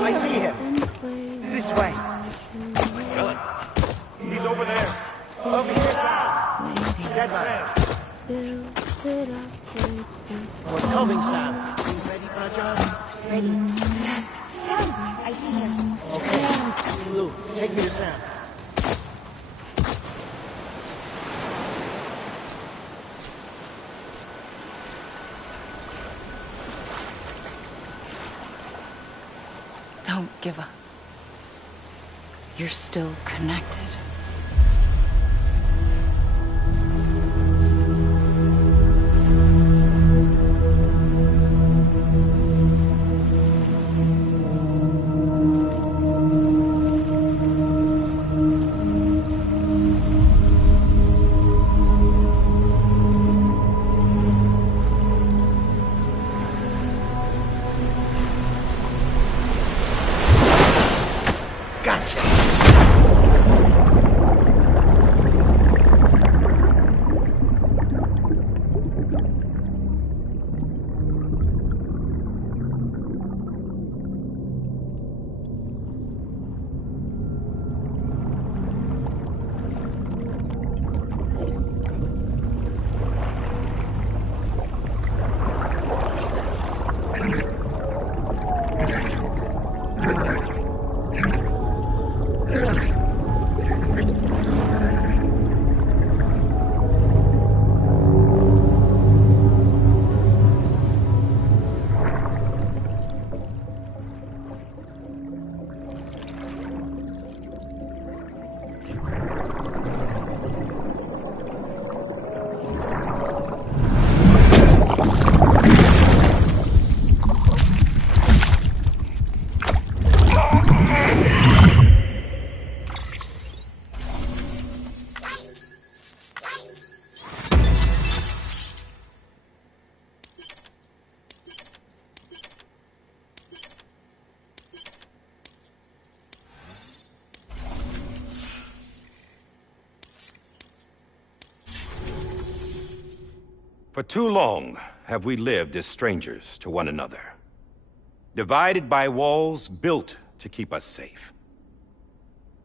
I see him. This way. Really? He's over there. Over here, Sam. Dead man. We're coming, Sam. You ready for a job? Ready. Sam, I see him. Okay. Lou, take me to Sam. Don't give up. You're still connected. For too long have we lived as strangers to one another, divided by walls built to keep us safe.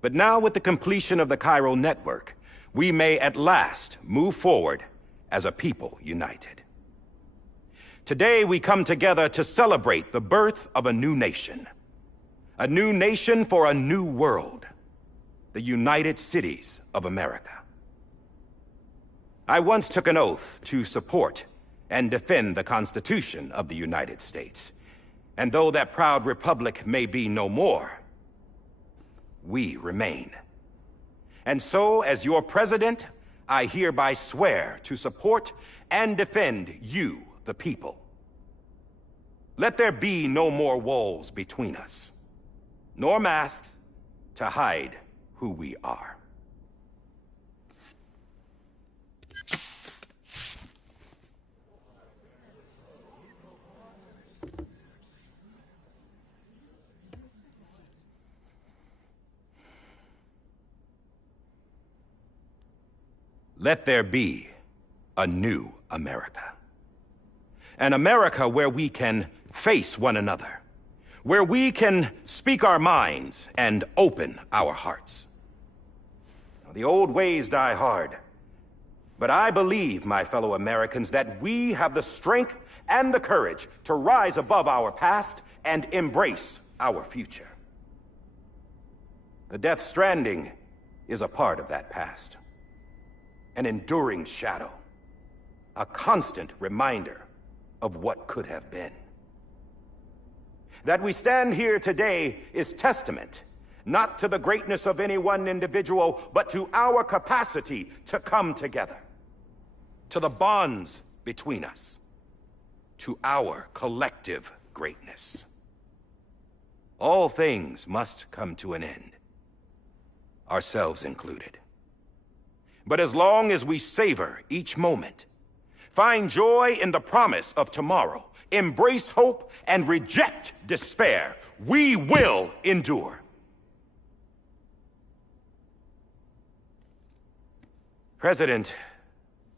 But now, with the completion of the Chiral network, we may at last move forward as a people united. Today we come together to celebrate the birth of a new nation for a new world, the United Cities of America. I once took an oath to support and defend the Constitution of the United States. And though that proud republic may be no more, we remain. And so, as your president, I hereby swear to support and defend you, the people. Let there be no more walls between us, nor masks to hide who we are. Let there be a new America. An America where we can face one another, where we can speak our minds and open our hearts. Now, the old ways die hard, but I believe, my fellow Americans, that we have the strength and the courage to rise above our past and embrace our future. The Death Stranding is a part of that past. An enduring shadow, a constant reminder of what could have been. That we stand here today is testament, not to the greatness of any one individual, but to our capacity to come together, to the bonds between us, to our collective greatness. All things must come to an end. ourselves included. But as long as we savor each moment, find joy in the promise of tomorrow, embrace hope, and reject despair, we will endure. President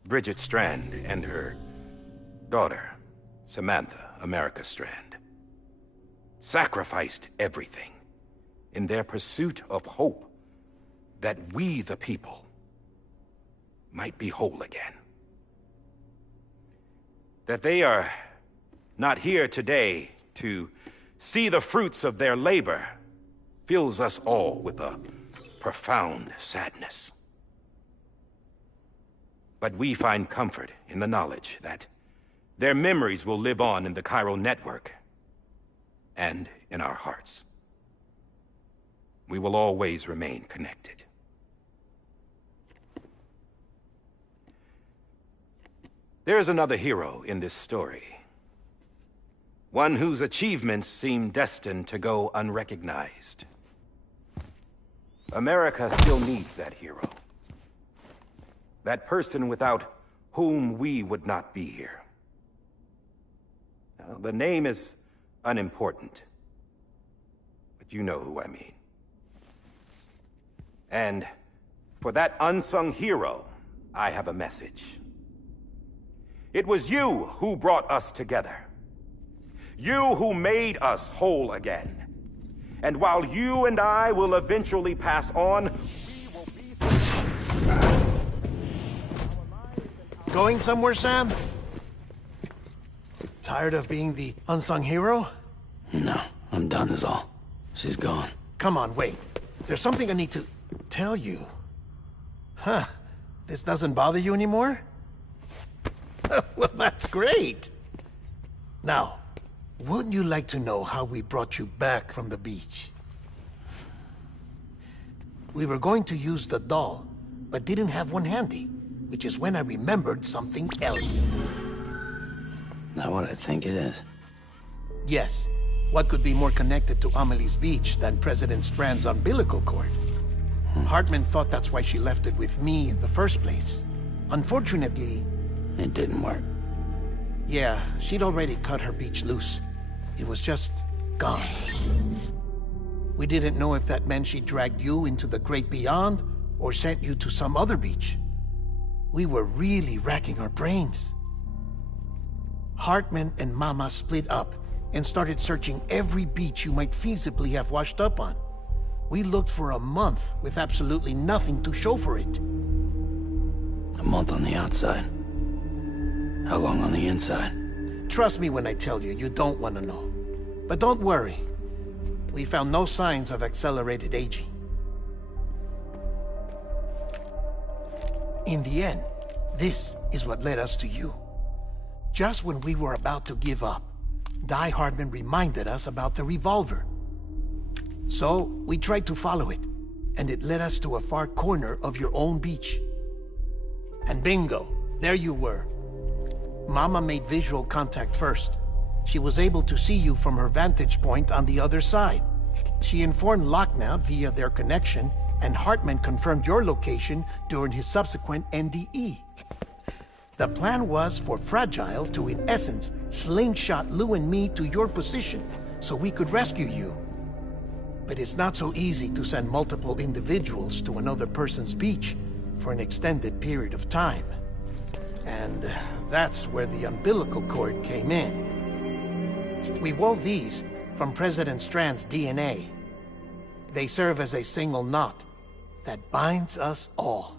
Bridget Strand and her daughter, Samantha America Strand, sacrificed everything in their pursuit of hope that we, the people, might be whole again. That they are not here today to see the fruits of their labor fills us all with a profound sadness. But we find comfort in the knowledge that their memories will live on in the chiral network and in our hearts. We will always remain connected. There is another hero in this story. One whose achievements seem destined to go unrecognized. America still needs that hero. That person without whom we would not be here. Now, the name is unimportant, but you know who I mean. And for that unsung hero, I have a message. It was you who brought us together. You who made us whole again. And while you and I will eventually pass on, we will be... Going somewhere, Sam? Tired of being the unsung hero? No, I'm done is all. She's gone. Come on, wait. There's something I need to tell you. Huh. This doesn't bother you anymore? Well, that's great. Now, wouldn't you like to know how we brought you back from the beach? We were going to use the doll, but didn't have one handy, which is when I remembered something else. Not what I think it is. Yes. What could be more connected to Amelie's beach than President Strand's umbilical cord? Hartman thought that's why she left it with me in the first place. Unfortunately... It didn't work. Yeah, she'd already cut her beach loose. It was just gone. We didn't know if that meant she dragged you into the great beyond, or sent you to some other beach. We were really racking our brains. Hartman and Mama split up and started searching every beach you might feasibly have washed up on. We looked for a month with absolutely nothing to show for it. A month on the outside. How long on the inside? Trust me when I tell you, you don't want to know. But don't worry. We found no signs of accelerated aging. In the end, this is what led us to you. Just when we were about to give up, Die Hartman reminded us about the revolver. So, we tried to follow it, and it led us to a far corner of your own beach. And bingo, there you were. Mama made visual contact first. She was able to see you from her vantage point on the other side. She informed Lochna via their connection, and Hartman confirmed your location during his subsequent NDE. The plan was for Fragile to, in essence, slingshot Lou and me to your position, so we could rescue you. But it's not so easy to send multiple individuals to another person's beach for an extended period of time. And that's where the umbilical cord came in. We wove these from President Strand's DNA. They serve as a single knot that binds us all.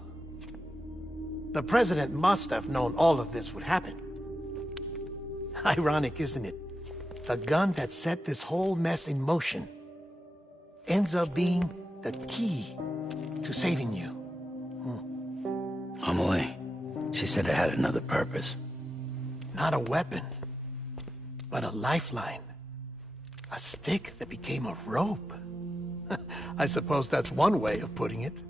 The President must have known all of this would happen. Ironic, isn't it? The gun that set this whole mess in motion ends up being the key to saving you. Amelie, she said it had another purpose. Not a weapon, but a lifeline. A stick that became a rope. I suppose that's one way of putting it.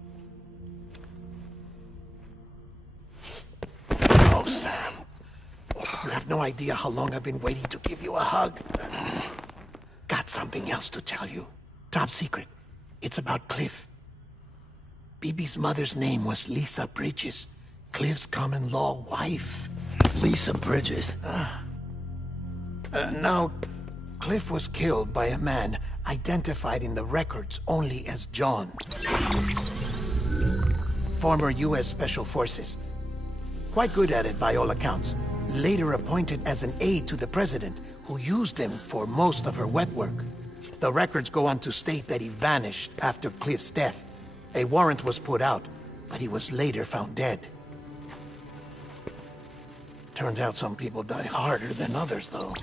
Oh, Sam. You have no idea how long I've been waiting to give you a hug. Got something else to tell you. Top secret. It's about Cliff. Bibi's mother's name was Lisa Bridges, Cliff's common-law wife. Lisa Bridges. Now, Cliff was killed by a man identified in the records only as John. Former U.S. Special Forces. Quite good at it by all accounts. Later appointed as an aide to the president, who used him for most of her wet work. The records go on to state that he vanished after Cliff's death. A warrant was put out, but he was later found dead. Turns out some people die harder than others, though.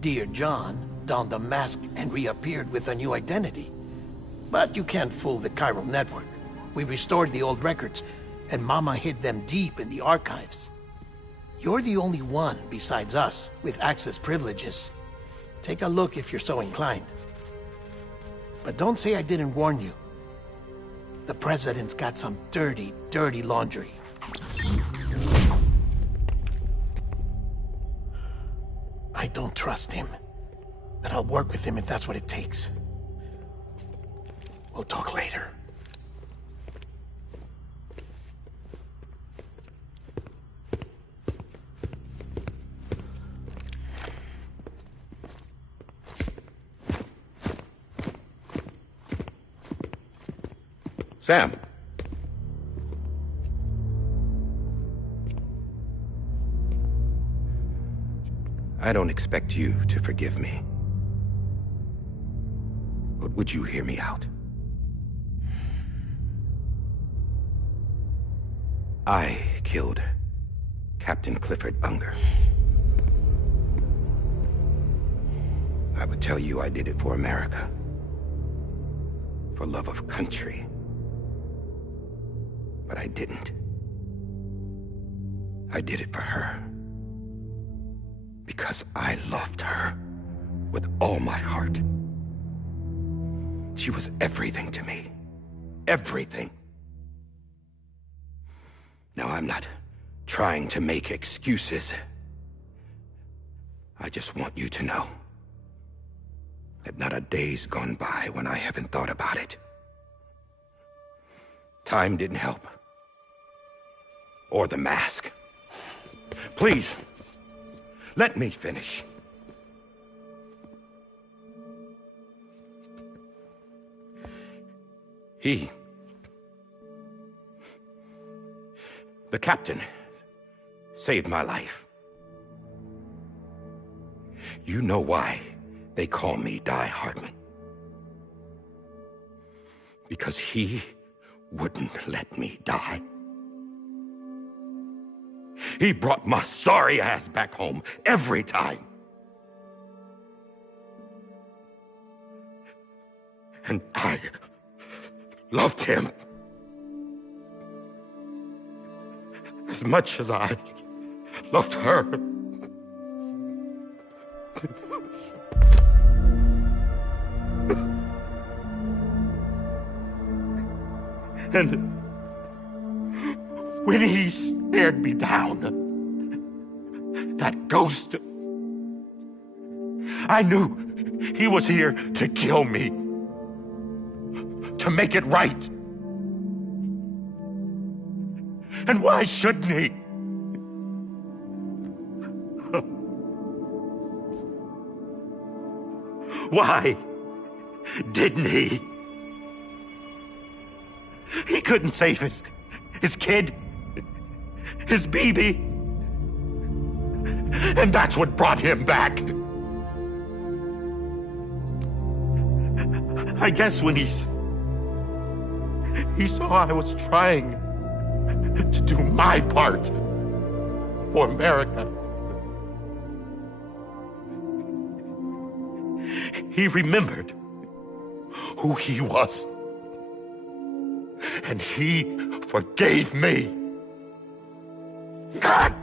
Dear John donned a mask and reappeared with a new identity. But you can't fool the chiral network. We restored the old records, and Mama hid them deep in the archives. You're the only one besides us with access privileges. Take a look if you're so inclined. But don't say I didn't warn you. The president's got some dirty, dirty laundry. I don't trust him, but I'll work with him if that's what it takes. We'll talk later. Sam. I don't expect you to forgive me. But would you hear me out? I killed Captain Clifford Unger. I would tell you I did it for America. For love of country. But I didn't. I did it for her. Because I loved her with all my heart. She was everything to me. Everything. Now, I'm not trying to make excuses. I just want you to know that not a day's gone by when I haven't thought about it. Time didn't help. Or the mask. Please, let me finish. The captain, saved my life. You know why they call me Die Hardman. Because he wouldn't let me die. He brought my sorry ass back home every time. And I loved him as much as I loved her. And when he stared me down, that ghost, I knew he was here to kill me, to make it right. And why shouldn't he? Why didn't he? He couldn't save his kid, his baby. And that's what brought him back. I guess when he saw I was trying to do my part for America, he remembered who he was. And he forgave me. God!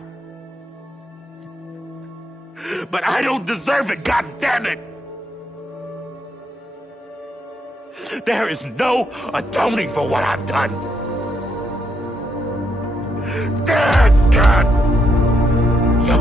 But I don't deserve it, God damn it! There is no atoning for what I've done. God! No.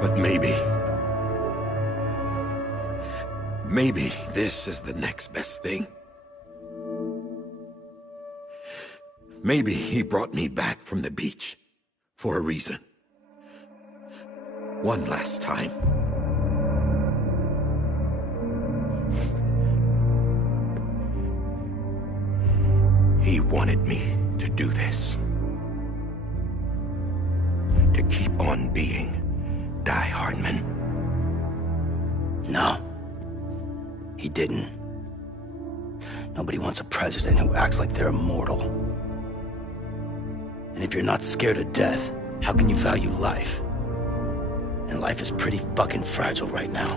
But maybe... maybe this is the next best thing. Maybe he brought me back from the beach for a reason. One last time. He wanted me to do this. To keep on being Die Hardman. No. He didn't. Nobody wants a president who acts like they're immortal. And if you're not scared of death, how can you value life? And life is pretty fucking fragile right now.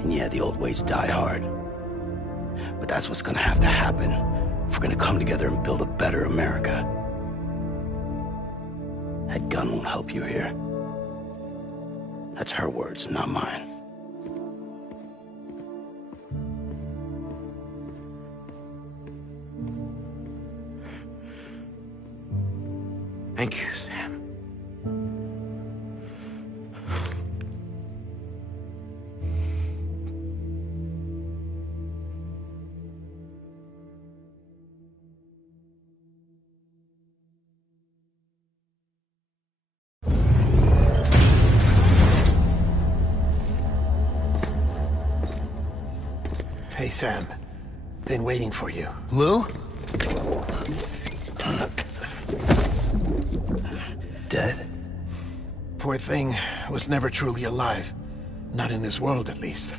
And yeah, the old ways die hard. But that's what's gonna have to happen if we're gonna come together and build a better America. That gun won't help you here. That's her words, not mine. Thank you, Sam. Hey, Sam. Been waiting for you. Lou? Dead? Poor thing was never truly alive. Not in this world, at least.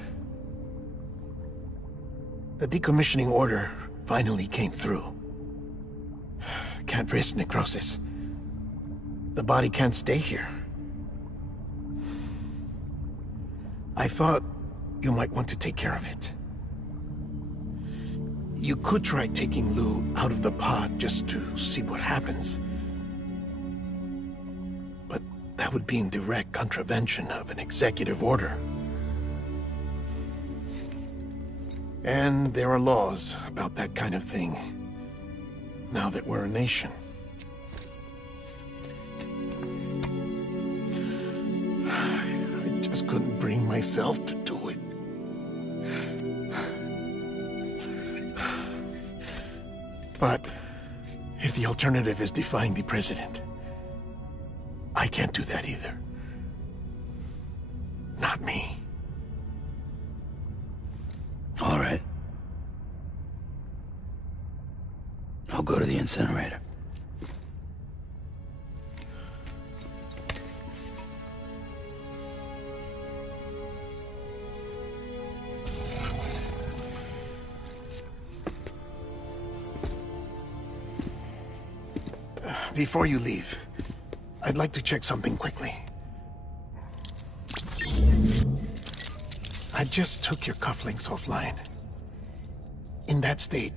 The decommissioning order finally came through. Can't risk necrosis. The body can't stay here. I thought you might want to take care of it. You could try taking Lou out of the pod just to see what happens. But that would be in direct contravention of an executive order. And there are laws about that kind of thing, now that we're a nation. I just couldn't bring myself to do it. But if the alternative is defying the president, I can't do that either. Not me. All right. I'll go to the incinerator. Before you leave, I'd like to check something quickly. I just took your cufflinks offline. In that state,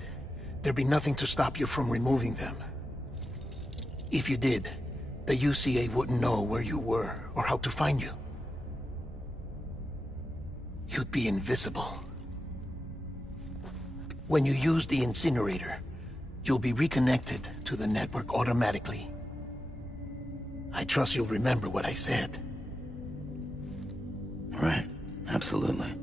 there'd be nothing to stop you from removing them. If you did, the UCA wouldn't know where you were or how to find you. You'd be invisible. When you use the incinerator, you'll be reconnected to the network automatically. I trust you'll remember what I said. Right. Absolutely.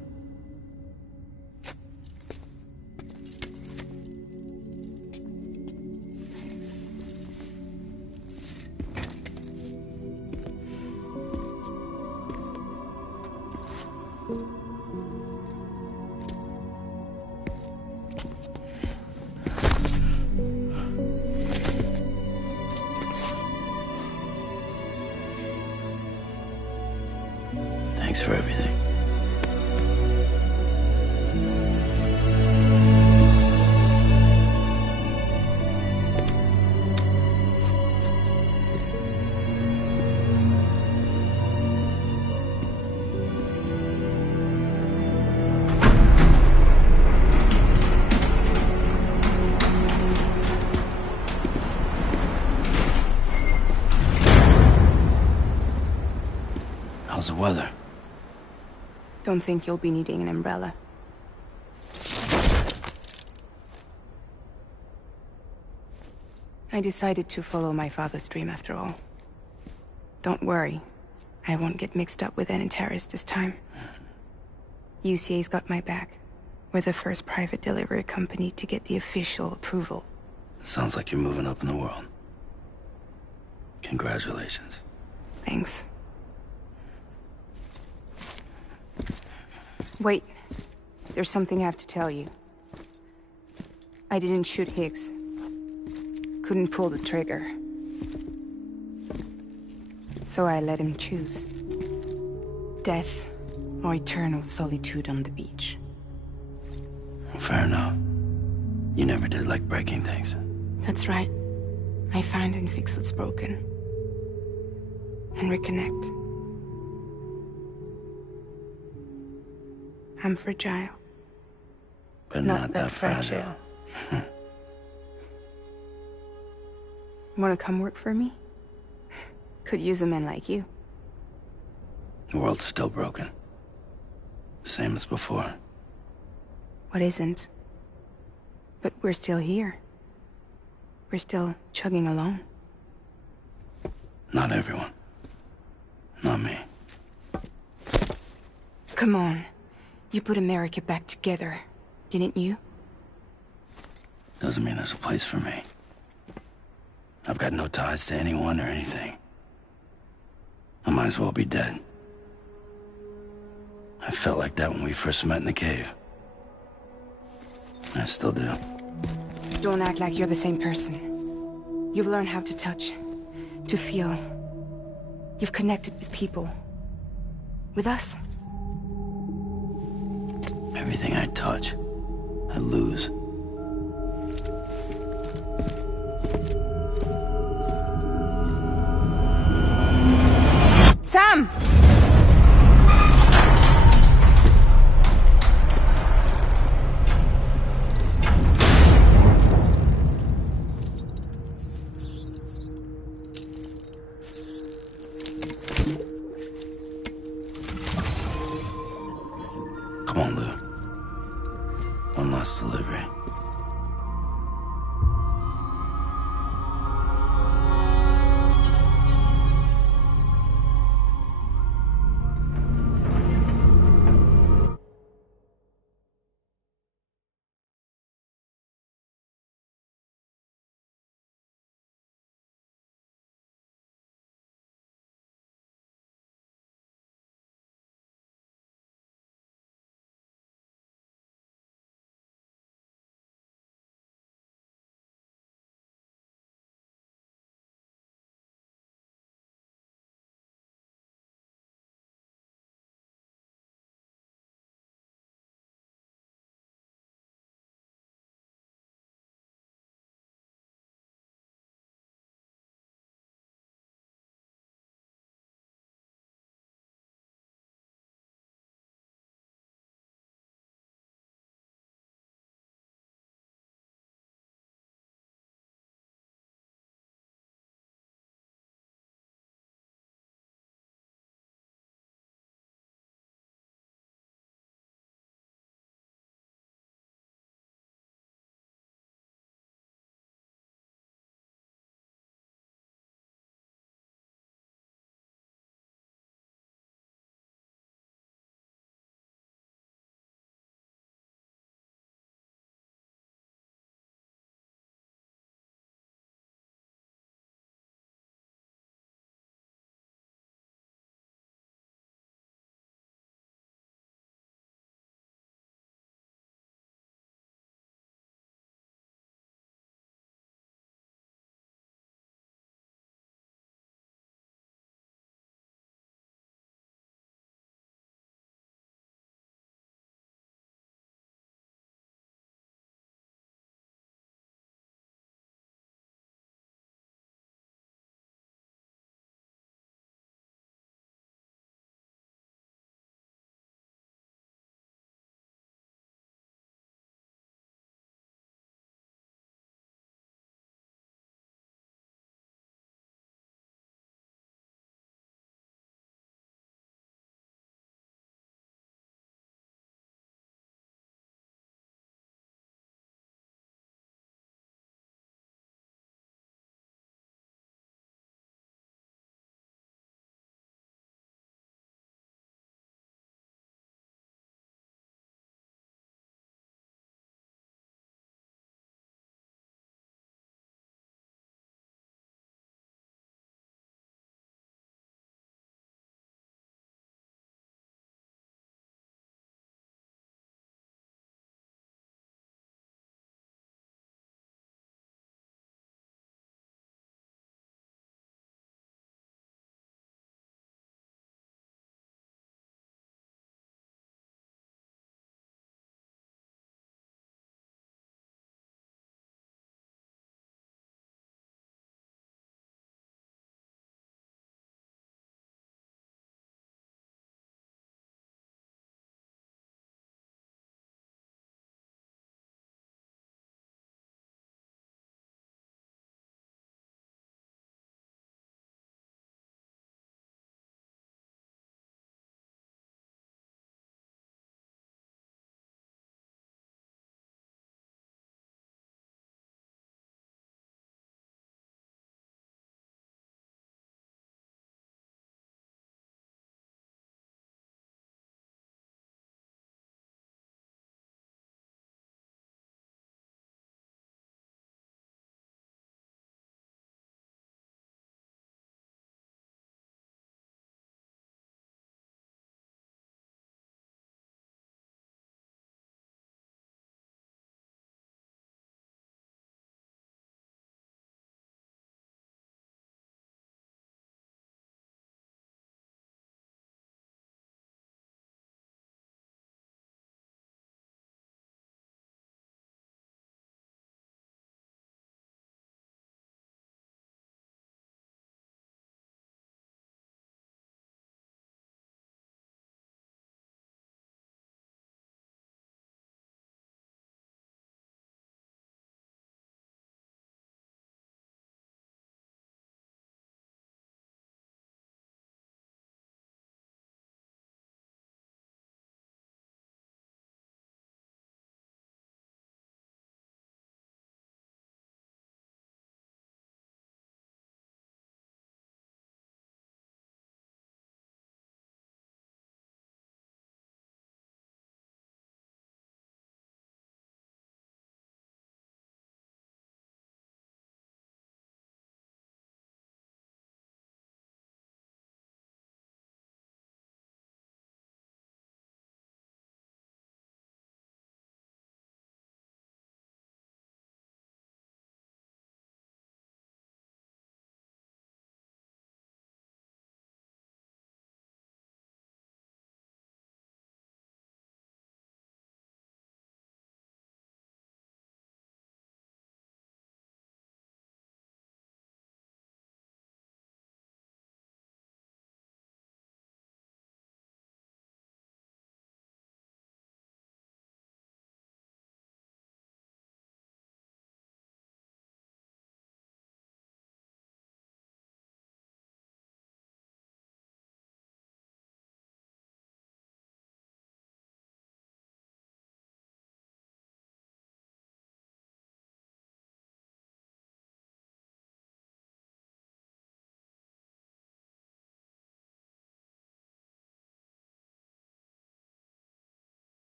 Thanks for everything. How's the weather? Don't think you'll be needing an umbrella. I decided to follow my father's dream after all. Don't worry. I won't get mixed up with any terrorists this time. UCA's got my back. We're the first private delivery company to get the official approval. Sounds like you're moving up in the world. Congratulations. Thanks. Wait. There's something I have to tell you. I didn't shoot Higgs. Couldn't pull the trigger. So I let him choose. Death or eternal solitude on the beach. Fair enough. You never did like breaking things. That's right. I find and fix what's broken. And reconnect. I'm fragile. But not that fragile. Wanna come work for me? Could use a man like you. The world's still broken. Same as before. What isn't? But we're still here. We're still chugging along. Not everyone. Not me. Come on. You put America back together, didn't you? Doesn't mean there's a place for me. I've got no ties to anyone or anything. I might as well be dead. I felt like that when we first met in the cave. I still do. Don't act like you're the same person. You've learned how to touch, to feel. You've connected with people. With us. Everything I touch, I lose. Sam! Come on, Lou. One last delivery.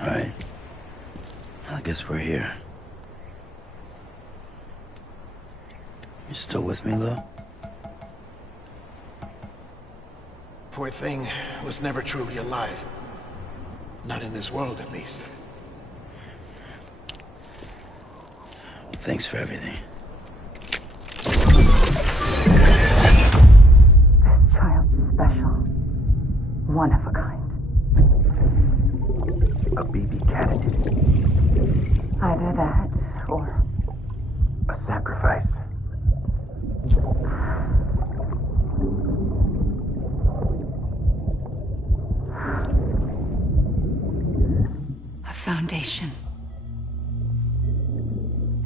Alright. I guess we're here. You still with me, Lou? Poor thing was never truly alive. Not in this world, at least. Well, thanks for everything. Child's special. One of a kind. A BB candidate. Either that, or... a sacrifice. A foundation.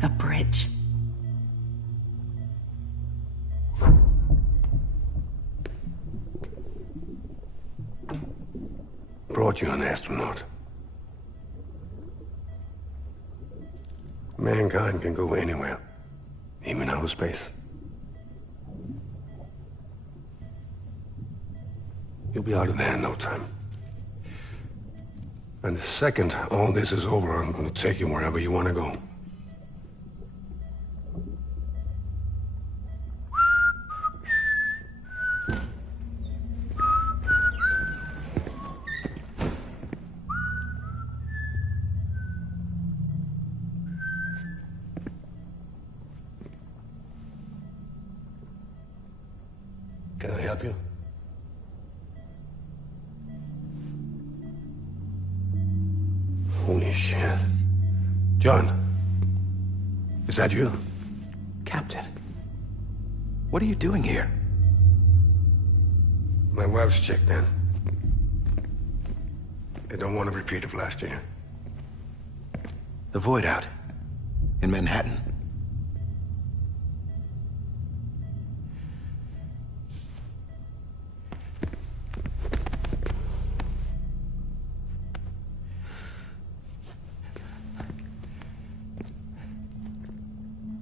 A bridge. Brought you an astronaut. Mankind can go anywhere, even outer space. You'll be out of there in no time. And the second all this is over, I'm gonna take you wherever you want to go. Can I help you? Holy shit. John, is that you? Captain, what are you doing here? My wife's checked in. They don't want a repeat of last year. The Void out. In Manhattan.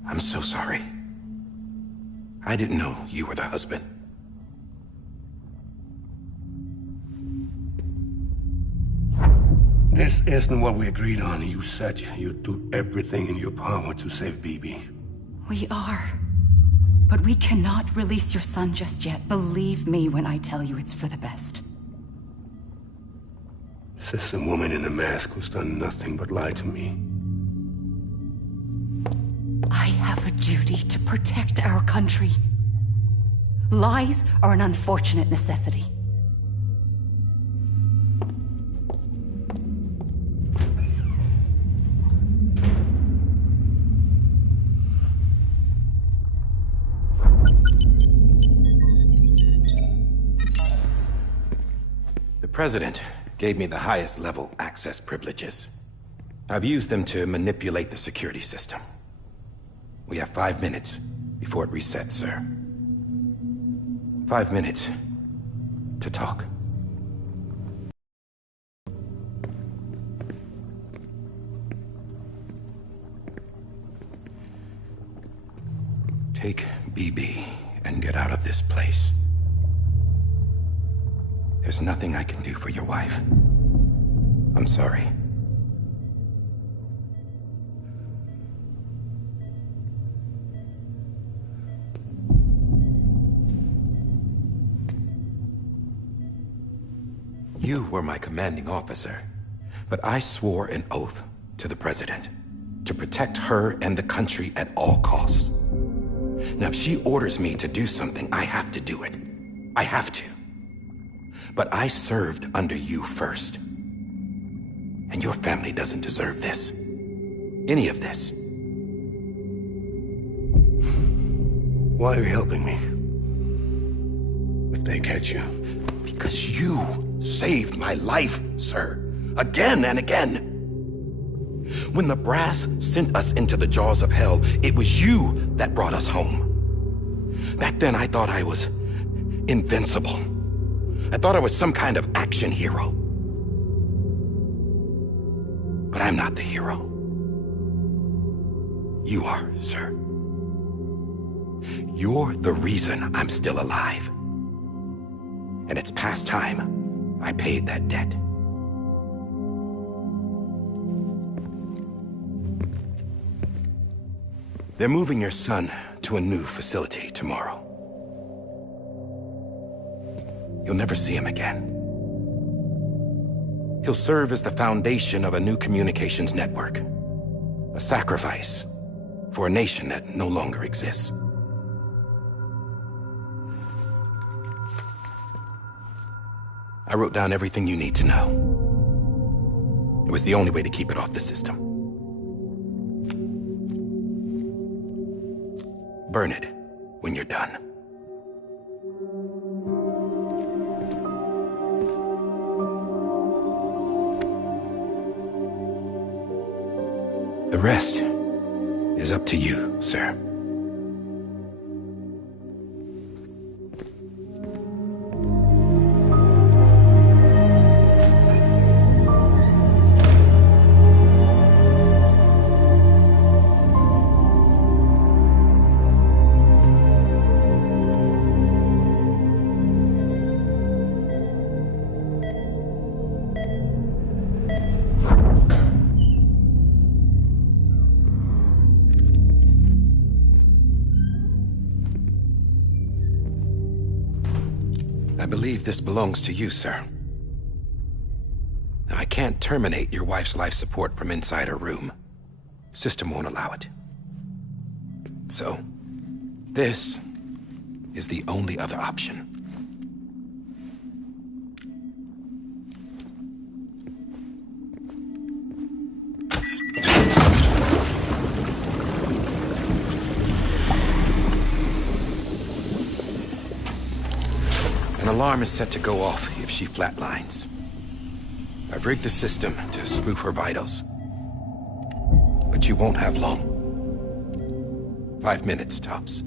I'm so sorry. I didn't know you were the husband. This isn't what we agreed on. You said you'd do everything in your power to save Bibi. We are. But we cannot release your son just yet. Believe me when I tell you it's for the best. This is a woman in a mask who's done nothing but lie to me. I have a duty to protect our country. Lies are an unfortunate necessity. The President gave me the highest level access privileges. I've used them to manipulate the security system. We have 5 minutes before it resets, sir. 5 minutes to talk. Take BB and get out of this place. There's nothing I can do for your wife. I'm sorry. You were my commanding officer, but I swore an oath to the President to protect her and the country at all costs. Now, if she orders me to do something, I have to do it. I have to. But I served under you first. And your family doesn't deserve this. Any of this. Why are you helping me? If they catch you. Because you saved my life, sir. Again and again. When the brass sent us into the jaws of hell, it was you that brought us home. Back then, I thought I was invincible. I thought I was some kind of action hero. But I'm not the hero. You are, sir. You're the reason I'm still alive. And it's past time I paid that debt. They're moving your son to a new facility tomorrow. You'll never see him again. He'll serve as the foundation of a new communications network. A sacrifice for a nation that no longer exists. I wrote down everything you need to know. It was the only way to keep it off the system. Burn it when you're done. The rest is up to you, sir. I believe this belongs to you, sir. Now, I can't terminate your wife's life support from inside her room. System won't allow it. So, this is the only other option. An alarm is set to go off if she flatlines. I've rigged the system to spoof her vitals. But you won't have long. 5 minutes, tops.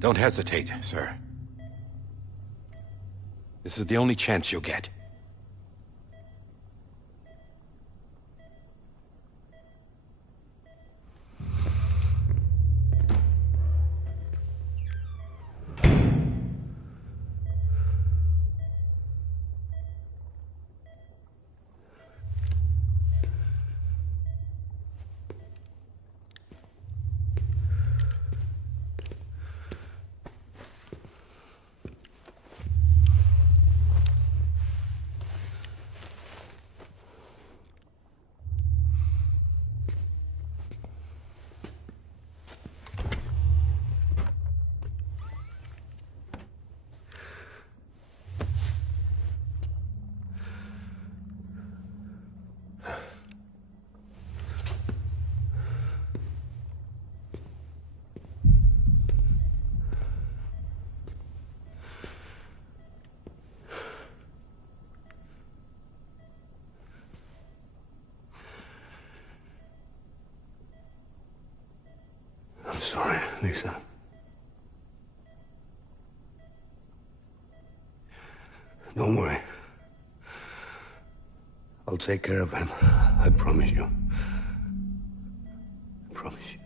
Don't hesitate, sir. This is the only chance you'll get. Lisa. Don't worry. I'll take care of him. I promise you. I promise you.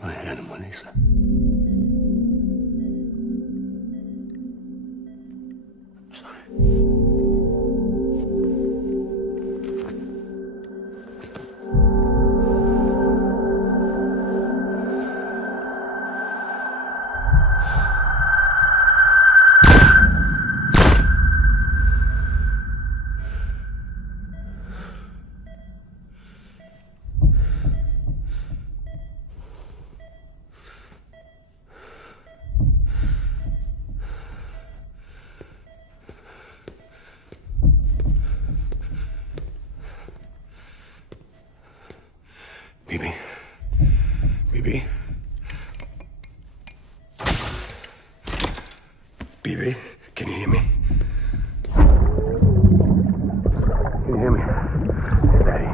My animal, Lisa. Bibi? Bibi? Bibi, can you hear me? Can you hear me? It's Daddy.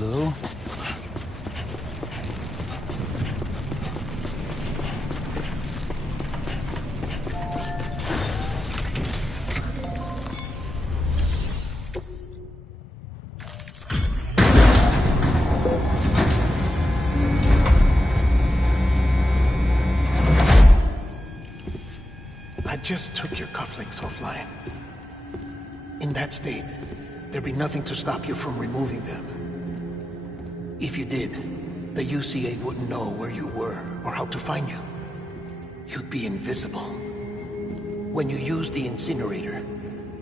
Lou? I just took your cufflinks offline. In that state, there'd be nothing to stop you from removing them. If you did, the UCA wouldn't know where you were or how to find you. You'd be invisible. When you use the incinerator,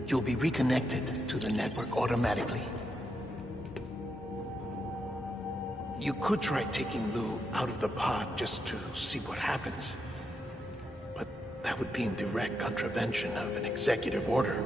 you'll be reconnected to the network automatically. You could try taking Lou out of the pod just to see what happens. But that would be in direct contravention of an executive order.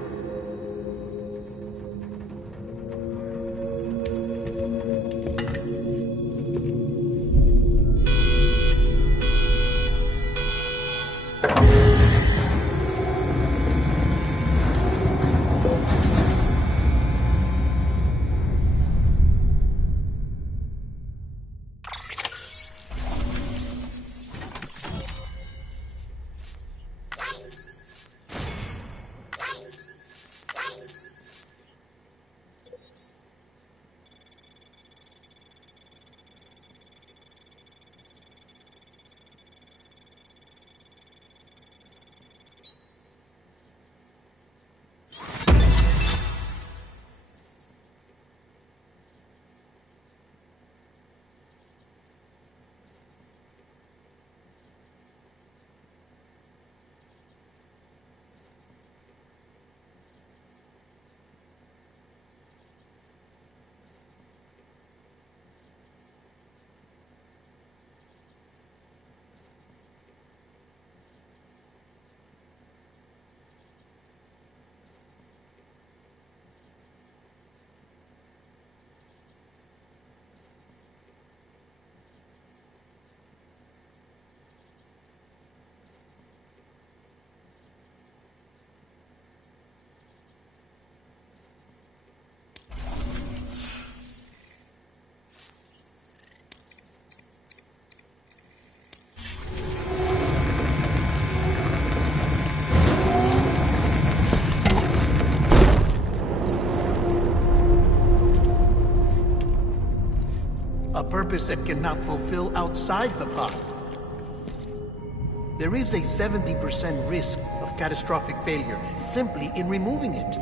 A purpose that cannot fulfill outside the pod. There is a 70% risk of catastrophic failure simply in removing it.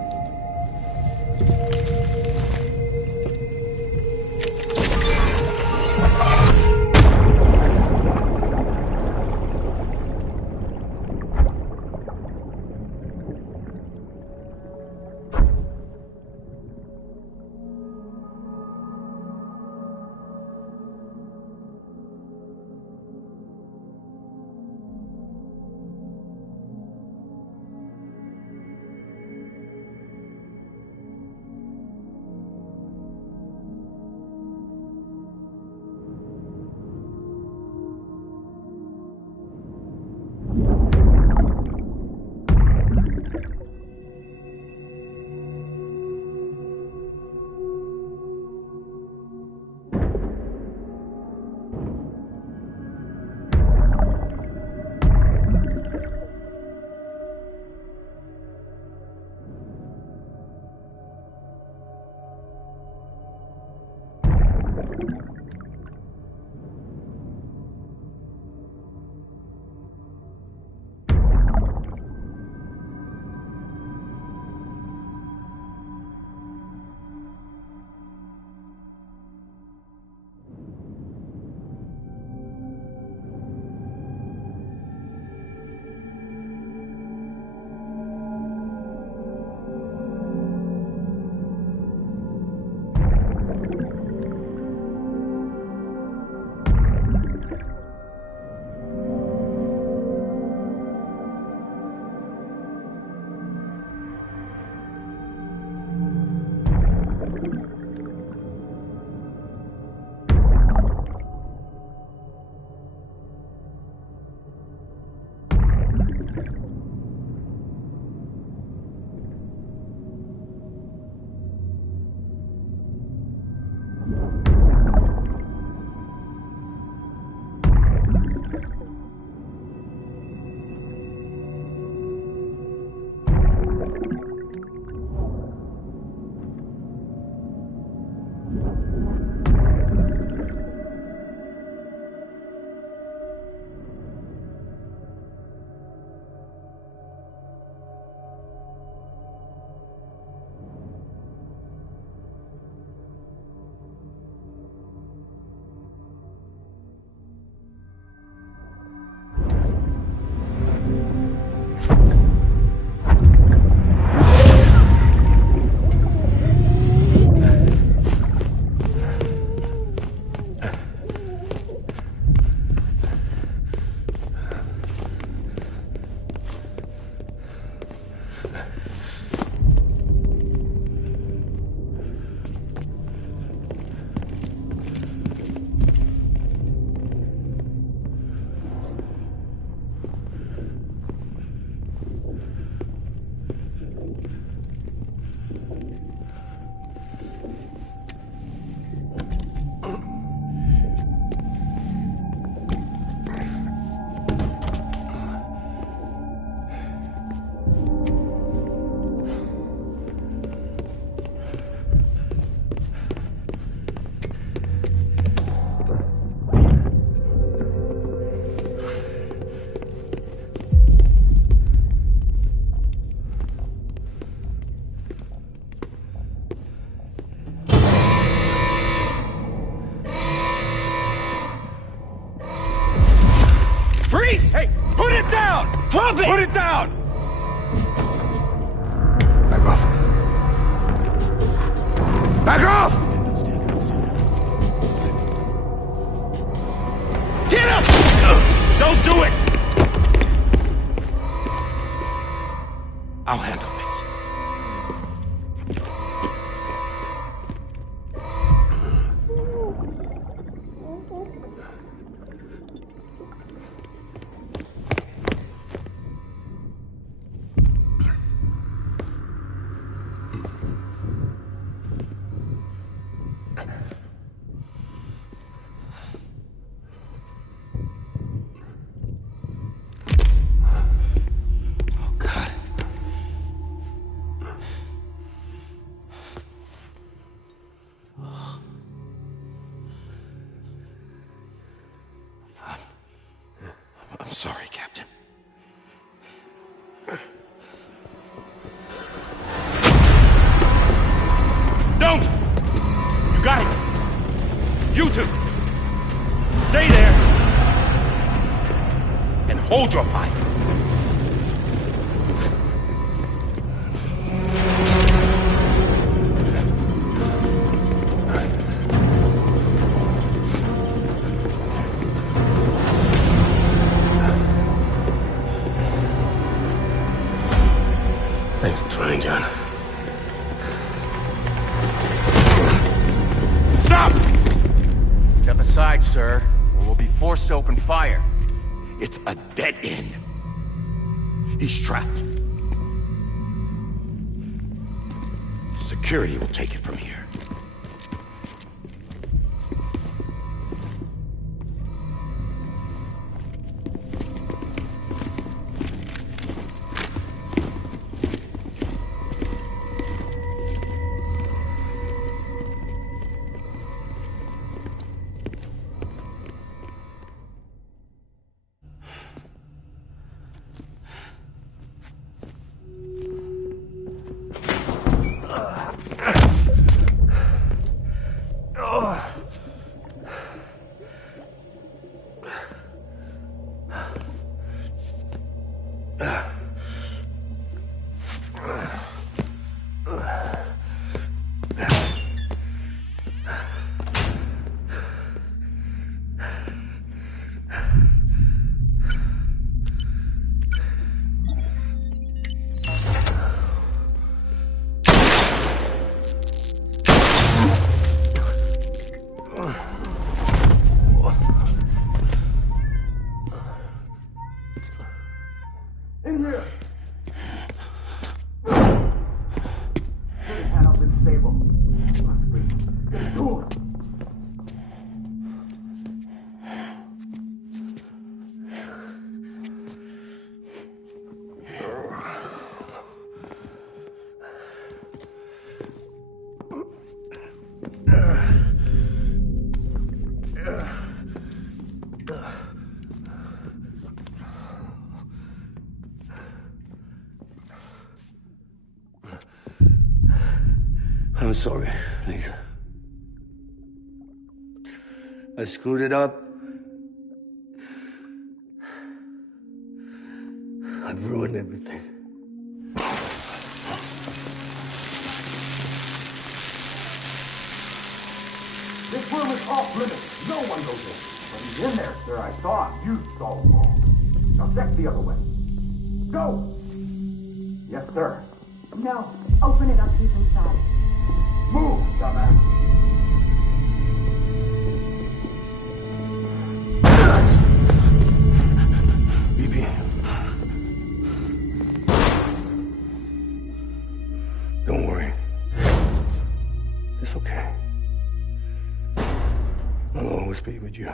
Freeze! Hey, put it down! Drop it! Put it down! Back off. Back off! Get up! Don't do it! I'll handle this. Don't! You got it! You two! Stay there! And hold your fire! Thanks for trying, John. Stop! Step aside, sir, or we'll be forced to open fire. It's a dead end. He's trapped. Security will take it from here. I'm sorry, Lisa. I screwed it up. I've ruined everything. This room is off limits. No one goes in. But he's in there, sir. I saw him. You saw him wrong. Now check the other way. Go! Yes, sir. No. Open it up. He's inside. Move, dumbass. Bibi. Don't worry. It's okay. I'll always be with you.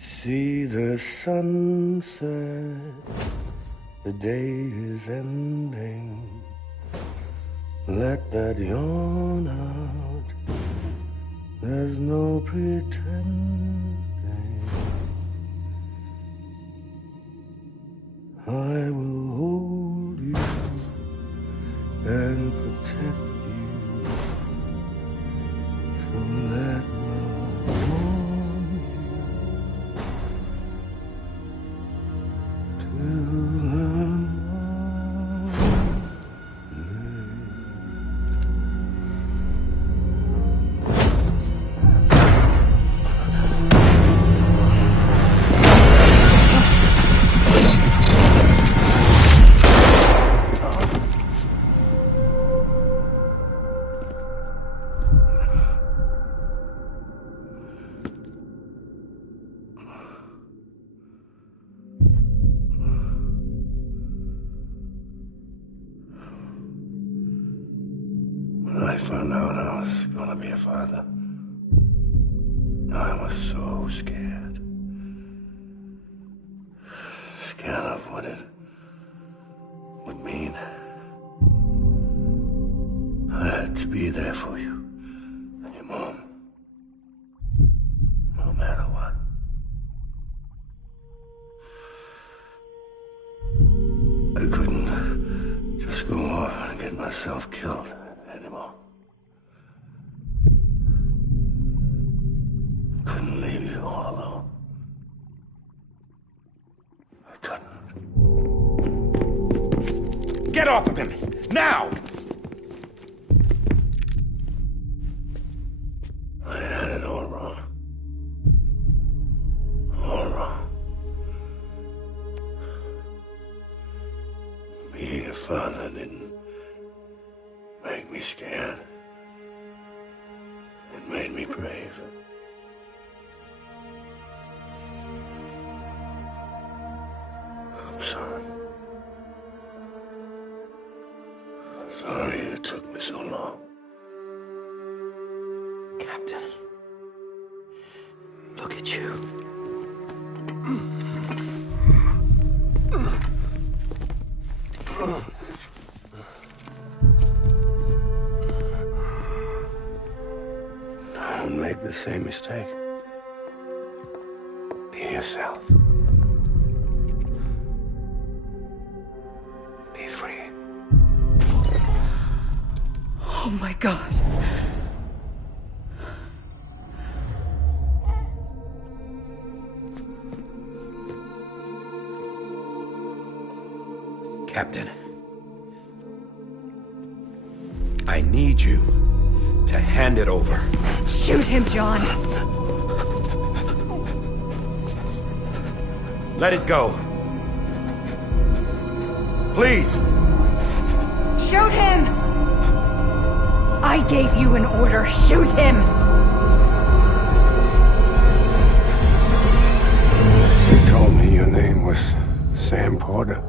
See the sunset. The day is ending. Let that yawn out. There's no pretending. I will hold you and protect you. So let love warm you till the When I found out I was gonna be a father, I was so scared. Scared of what it would mean. I had to be there for you and your mom, no matter what. myself killed anymore. Couldn't leave you all alone. I couldn't. Get off of him! Now! I had it all wrong. All wrong. Being a father didn't make me scared. It made me brave. I'm sorry. Sorry it took me so long. Captain, look at you. Don't make the same mistake. Be yourself. Be free. Oh my God. Captain, I need you to hand it over. Shoot him, John. Let it go. Please. Shoot him! I gave you an order. Shoot him! You told me your name was Sam Porter.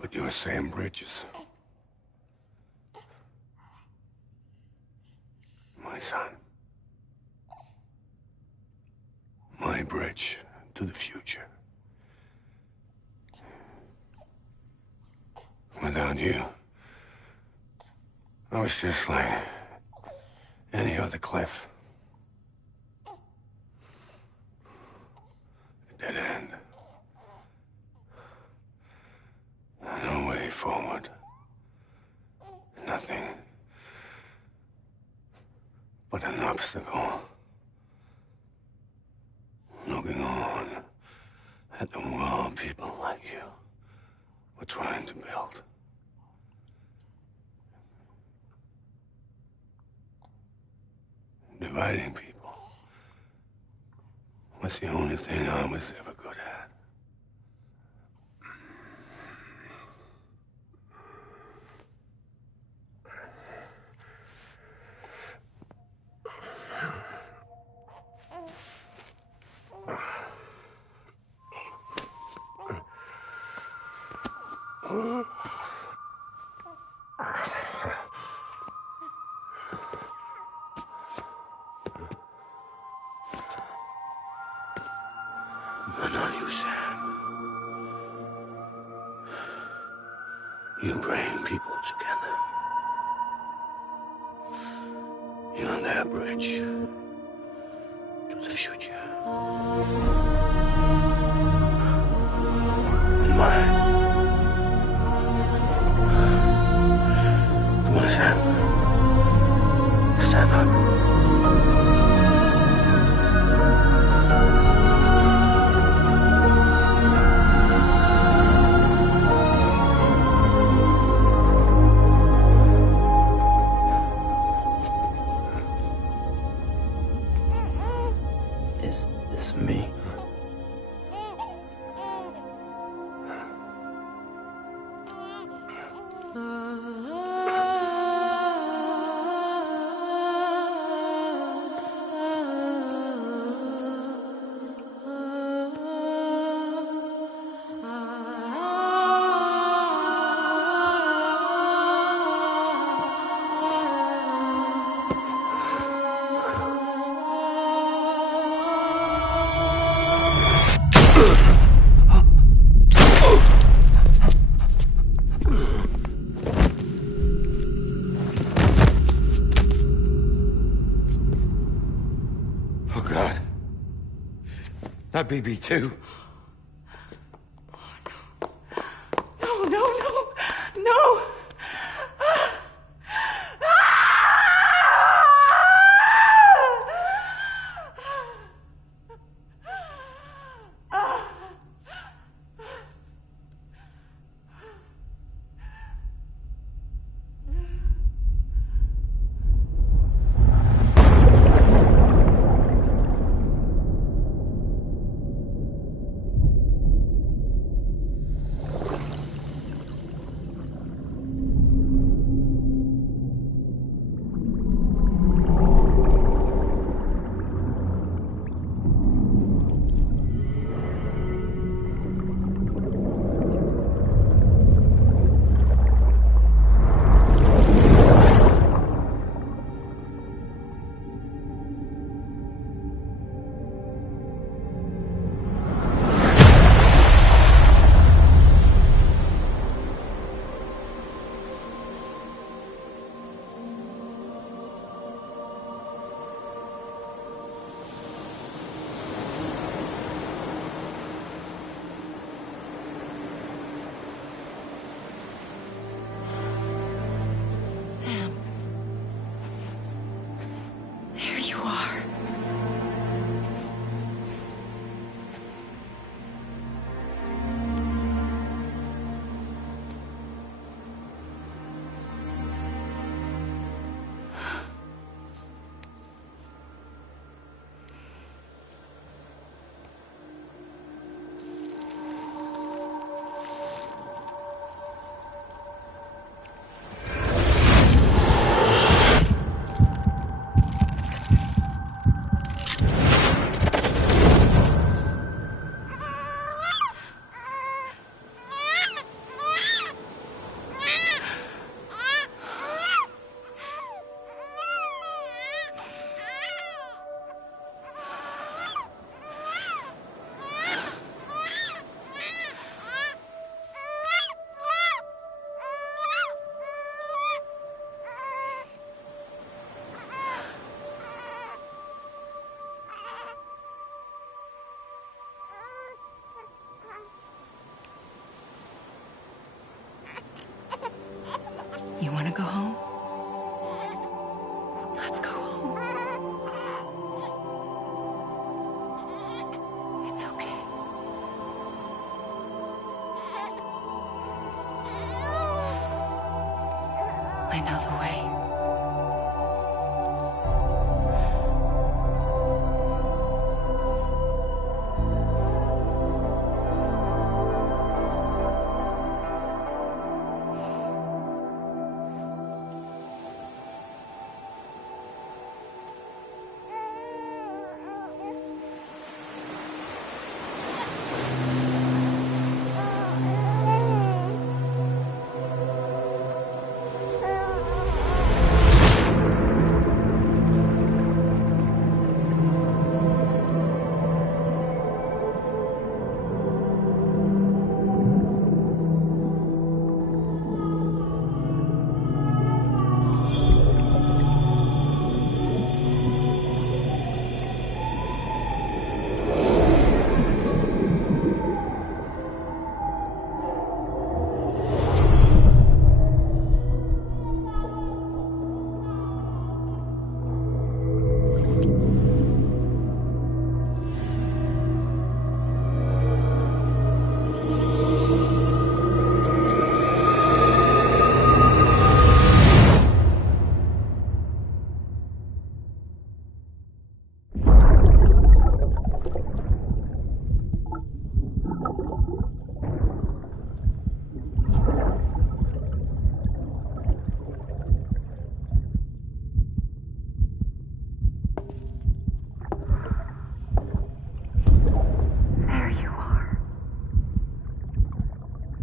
But you're Sam Bridges. My son. My bridge to the future. Without you, I was just like any other Cliff. A dead end. No way forward. Nothing but an obstacle. Looking on at the world people like you were trying to build. Dividing people was the only thing I was ever good at. But not you, Sam. You bring people together. You're their bridge to the future. And mine. Come on, Sam. Stand up. Is this me? Not BB2. you are. You want to go home? Let's go home. It's okay. I know the way.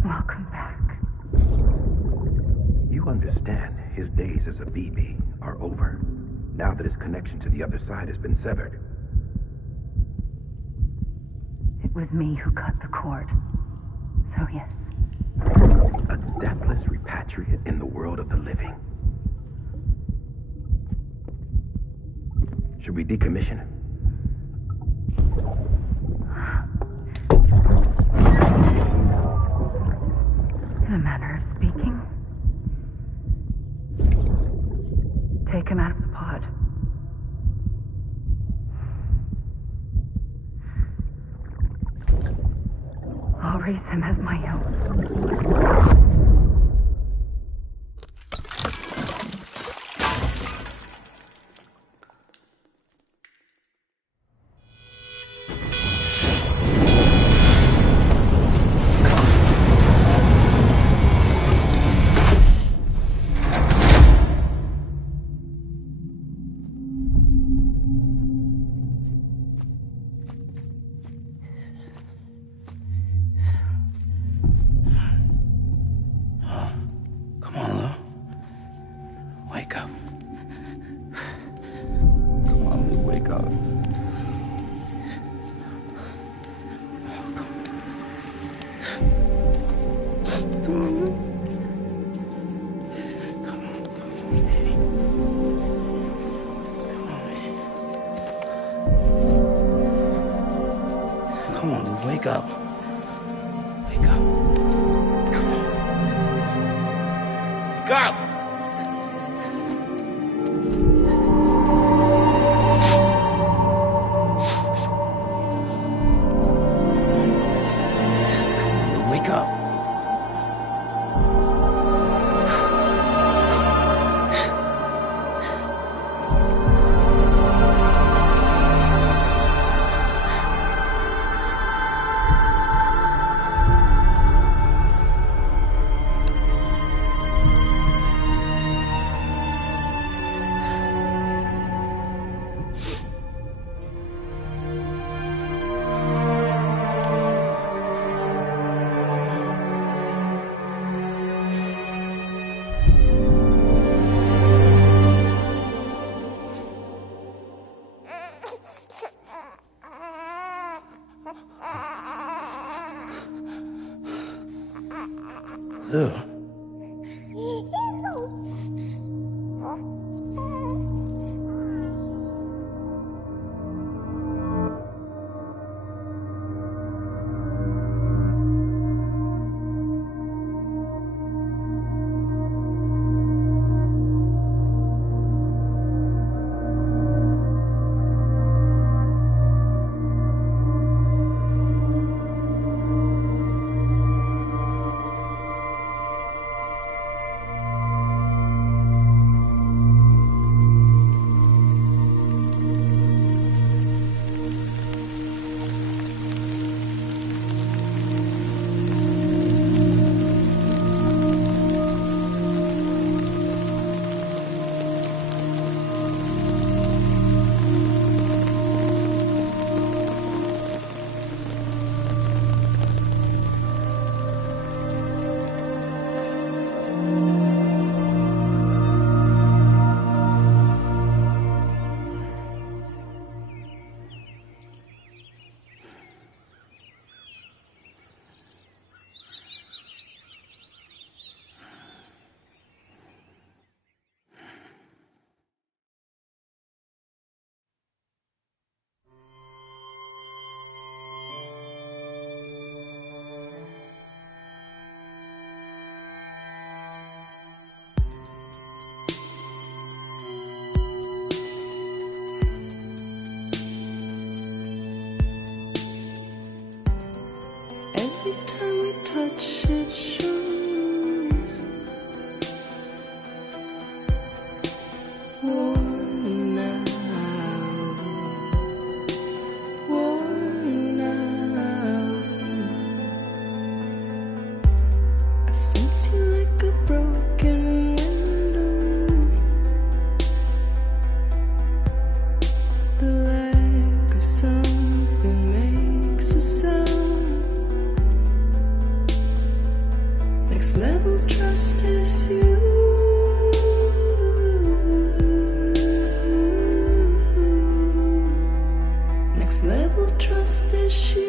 Welcome back. You understand his days as a BB are over, now that his connection to the other side has been severed. It was me who cut the cord. So yes. A deathless repatriate in the world of the living. Should we decommission him? In a manner of speaking. Take him out of the pod. I'll raise him as my own. Wake up. Wake up. Come on. Wake up! do. Trust is you.